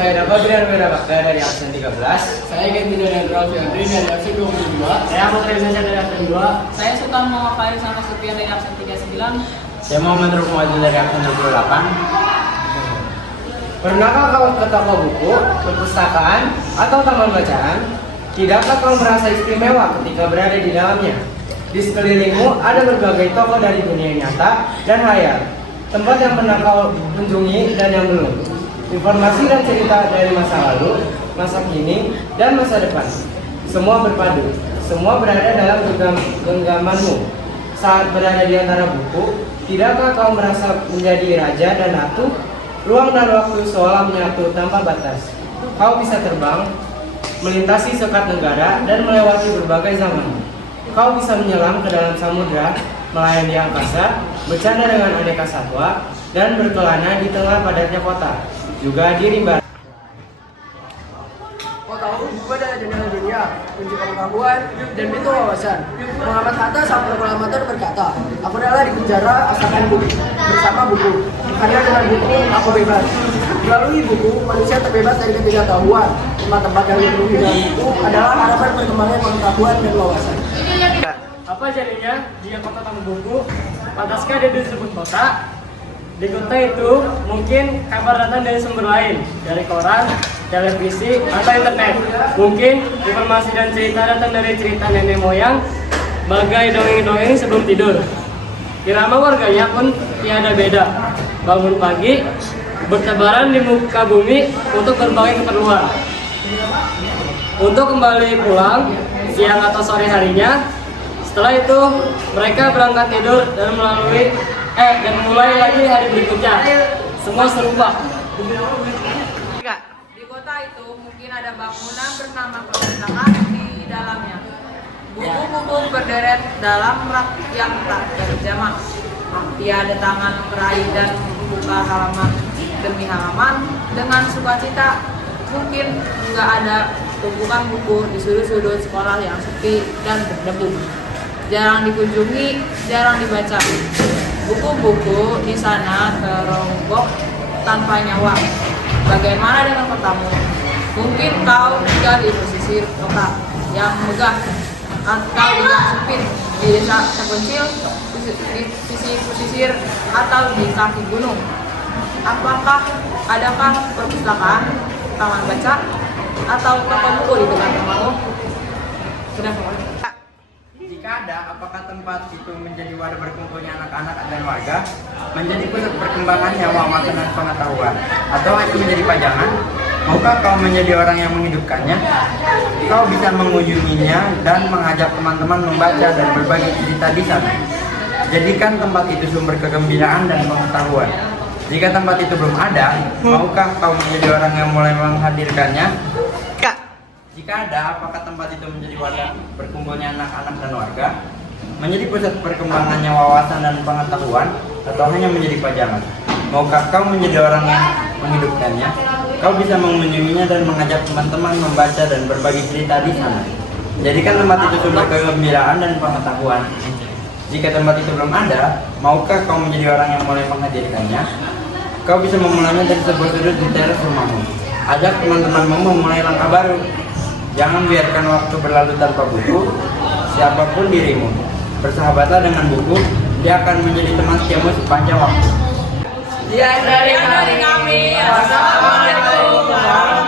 Saya dapat Bidan Bakda dari absen 13. Saya Ganti dari Raffi Andri dari absen 22. Saya Ahmad Reza dari absen 2. Saya Sultan Muhammad Faris sama Sepian dari absen 39. Saya Muhammad Rukun Wajil dari absen 28. Pernahkah kau ke toko buku, perpustakaan, atau taman bacaan? Tidakkah kau merasa istimewa ketika berada di dalamnya? Di sekelilingmu ada berbagai toko dari dunia nyata dan hayal, tempat yang pernah kau kunjungi dan yang belum. Informasi dan cerita dari masa lalu, masa kini, dan masa depan. Semua berpadu, semua berada dalam genggamanmu. Saat berada di antara buku, tidakkah kau merasa menjadi raja dan ratu? Ruang dan waktu seolah menyatu tanpa batas. Kau bisa terbang, melintasi sekat negara, dan melewati berbagai zaman. Kau bisa menyelam ke dalam samudra, melayang di angkasa, bercanda dengan aneka satwa, dan berkelana di tengah padatnya kota, juga di rimba. Kau tahu, buku adalah jendela dunia, kunci pengetahuan, dan pintu wawasan. Muhammad Hatta, sang proklamator berkata, aku rela di penjara asalkan buku, bersama buku. Karena dengan buku, aku bebas. Melalui buku, manusia terbebas dari ketidaktahuan. Tempat-tempat yang dipenuhi dengan buku adalah harapan perkembangan pengetahuan dan wawasan. Apa jadinya jika kota tanpa buku? Pantaskah dia disebut kota? Di kota itu mungkin kabar datang dari sumber lain, dari koran, televisi, atau internet. Mungkin informasi dan cerita datang dari cerita nenek moyang, bagai dongeng-dongeng sebelum tidur. Irama warganya pun tiada beda. Bangun pagi, bertebaran di muka bumi untuk berbagai keperluan. Untuk kembali pulang siang atau sore harinya. Setelah itu mereka berangkat tidur dan mulai lagi hari berikutnya. Semua serupa. Di kota itu mungkin ada bangunan bernama perpustakaan di dalamnya. Buku-buku berderet dalam rak yang tak terjamah. Tiada tangan meraih dan membuka halaman demi halaman dengan sukacita. Mungkin nggak ada tumpukan buku di sudut-sudut sekolah yang sepi dan berdebu. Jarang dikunjungi, jarang dibaca. Buku-buku di sana terombok tanpa nyawa. Bagaimana dengan kotamu? Mungkin kau tinggal di pesisir kota yang megah, atau di gang sempit, di desa terpencil, di sisi pesisir, atau di kaki gunung. Adakah perpustakaan, taman baca, atau toko buku di dekat rumahmu? Sudah semua. Jika ada, apakah tempat itu menjadi wadah berkumpulnya anak-anak dan warga, menjadi pusat perkembangannya wawasan dan pengetahuan, atau hanya menjadi pajangan? Maukah kau menjadi orang yang menghidupkannya? Kau bisa mengunjunginya dan mengajak teman-teman membaca dan berbagi cerita di sana. Jadikan tempat itu sumber kegembiraan dan pengetahuan. Jika tempat itu belum ada, maukah kau menjadi orang yang mulai menghadirkannya? Jika ada, apakah tempat itu menjadi wadah berkumpulnya anak-anak dan warga, menjadi pusat perkembangannya wawasan dan pengetahuan, atau hanya menjadi pajangan? Maukah kau menjadi orang yang menghidupkannya? Kau bisa mengunjunginya dan mengajak teman-teman membaca dan berbagi cerita di sana. Jadikan tempat itu sumber kegembiraan dan pengetahuan. Jika tempat itu belum ada, maukah kau menjadi orang yang mulai menghadirkannya? Kau bisa memulainya dari sebuah sudut di teras rumahmu. Ajak teman-temanmu memulai langkah baru. Jangan biarkan waktu berlalu tanpa buku. Siapapun dirimu, bersahabatlah dengan buku. Dia akan menjadi teman setiamu sepanjang waktu. Dari kami. Wassalamualaikum warahmatullahi wabarakatuh.